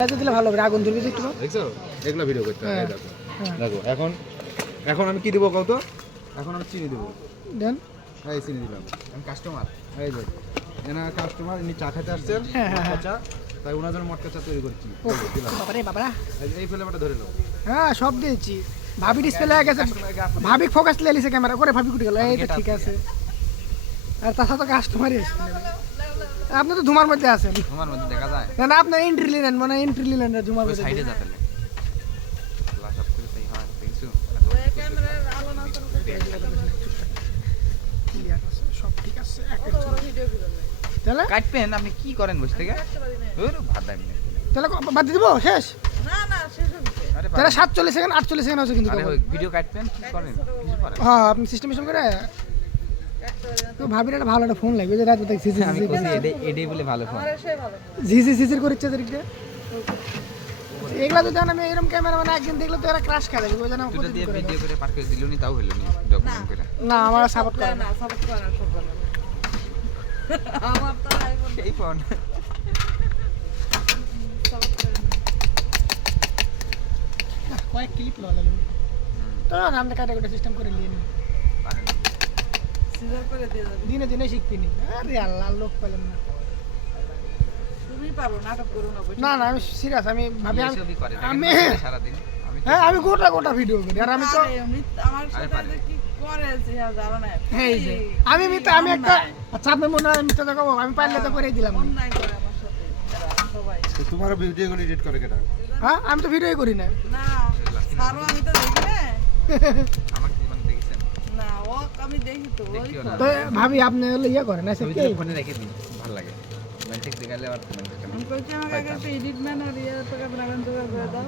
দিলে ভালো হবে, আগুন ধরবি একটু। দেখছো এগুলো ভিডিও করতে হবে। হ্যাঁ। দেখো হ্যাঁ। দেখো এখন আমি কি দেবো কত? এখন আমি চিনি দেবো। দেন। এই চিনি দিলাম। আমি কাস্টমার, এই যে এনার কাস্টমার, ইনি চা খেতে আসছেন, হ্যাঁ, হ্যাঁ, মটকা চা, তাই ওনার জন্য মটকা চা তৈরি করছি। দিলাম। বাবারে বাবা। এই ফ্লেভারটা ধরে নাও। হ্যাঁ সব দিয়েছি। ভাবি ডিসপ্লে হয়ে গেছে, ভাবি ফোকাস লে লিছে ক্যামেরা করে, ভাবি কুটি গেল। এই তো ঠিক আছে। আর তাছাড়া তো কাস্টমারই আপনি তো ধুমার মধ্যে আছেন। তোমার মধ্যে দেখা যায় না না, আপনার এন্ট্রি নিলেন, মানে এন্ট্রি নিলেন না ধুমার মধ্যে। সাইডে যাতে লাশ আপ করে তাই হয় দেখছো। ক্যামেরার আলো না তো ক্লিয়ার আছে, সব ঠিক আছে। ভিডিও কি করবে? তাহলে কাটবেন আপনি কি করেন বসে থেকে ভাত দাইবেন তাহলে বাদ দিয়ে দেবো শেষ। না না শেষ হচ্ছে। আরে তাহলে 47 সেকেন্ড 48 সেকেন্ড আছে কিন্তু। আরে ভিডিও কাটবেন কি করেন কিছু করেন হ্যাঁ আপনি সিস্টেম করে তো ভাবির একটা ভালো একটা ফোন লাগবে, যে রাতে দেখছি আমি কইছি এডেই বলে ভালো ফোন আমার সেই ভালো। ঝিঝি ঝিঝির করে ইচ্ছা দেখতে। এগুলা যদি আমি এরকম ক্যামেরা মানে একদিন দেখলে তো এরা ক্রাশ খায় দেবে, ওই জন্য আমি দুটো প্রতিদিন দিয়ে করে ভিডিও করে পার করে দিলনি তাও হইলো নি ডকুমেন্ট করে না আমার সাপোর্ট করে না। না সাপোর্ট করে না সব ভালো। আমার তো আইফোন এই ফোন সাপোর্ট করে না। কয়েক ক্লিপ লো লাগে তো আমরা কাটা সিস্টেম করে নিয়ে নি, সিজার করে দিয়ে যাবে। দিনে দিনে শিখতিনি। আরে আল্লাহ লোক পেলাম না। তুমি পারো, নাটক করো না বসে। না না আমি সিরিয়াস, আমি ভাবি ছবি করে আমি সারা দিন আমি হ্যাঁ আমি গোটা ভিডিও করি। আর আমি তো আরে, আমার সাথে যে কি করে সে জানো না। এই যে আমি আমি একটা আচ্ছা আপনি মনে হয় মিথ্যা দেখাবো, আমি পারলে তো করেই দিলাম। অন্যায় করে আমার সাথে এরা সবাই। তো তোমার ভিডিওগুলো এডিট করে কেটা? হ্যাঁ আমি তো ভিডিওই করি না। না ছাড়ো, আমি তো দেখি না। আমার জীবন দেখেছেন না ও আমি দেখি তো ওই দেখিও তো। না। তো ভাবি আপনি হলো ইয়ে করেন আচ্ছা ছবি কি তুলে ফোনে রেখে দিন ভালো লাগে ম্যাজিক দেখালে আর কমেন্ট আমি কইছি আমাকে আগে একটা এডিট ম্যান আর ইয়ে টাকা ব্রাগান জোগাড় করে দাও।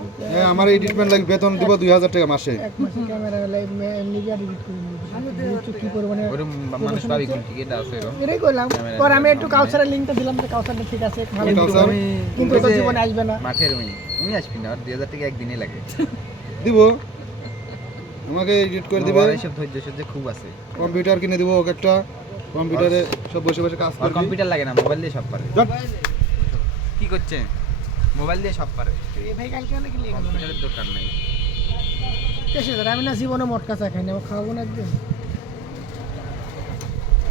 আমার এডিটমেন্ট লাগবে, বেতন দিব 2000 টাকা মাসে। এক মাসে ক্যামেরা লাইভ নিবি আর এডিট করে নিবি। আমি তো কি করব না ওরম মানুষ পাবি কোন কি এটা আছে এরকম এটাই করলাম। পর আমি একটু কাউসারের লিংকটা দিলাম, তো কাউসারটা ঠিক আছে ভালো, কাউসার? কিন্তু তো জীবনে আসবে না। মাঠের উনি আসবি না আর 2000 টাকা একদিনই লাগে দিব, আমাকে এডিট করে দিবে। ওর এইসব ধৈর্য সহ্য খুব আছে কম্পিউটার কিনে দিব ওকে একটা, কম্পিউটারে সব বসে বসে কাজ আর করবে। কম্পিউটার লাগে না মোবাইল দিয়ে সব পারে যান। কি করছে মোবাইল দিয়ে সব পারে এই ভাই কালকে অনেক লিয়ে গেল না। কম্পিউটারের দরকার নাই কেসে ধরে আমি না জীবনে মটকা চা খাই না, ও খাবো না একদিন।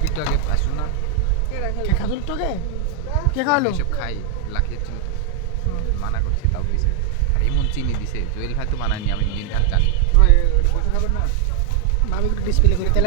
একটু আগে আসুন না কে রাখে? কে খাজুর তোকে কে খাওয়ালো? এসব খাই লাখিয়েছিল তো মানা করছি তাও কিছু আর এমন চিনি দিছে জুয়েল ভাই তো বানায়নি আমি দিন রাত জানি ভাই বসে খাবেন না? ভাবি একটু ডিসপ্লে করি তাহলে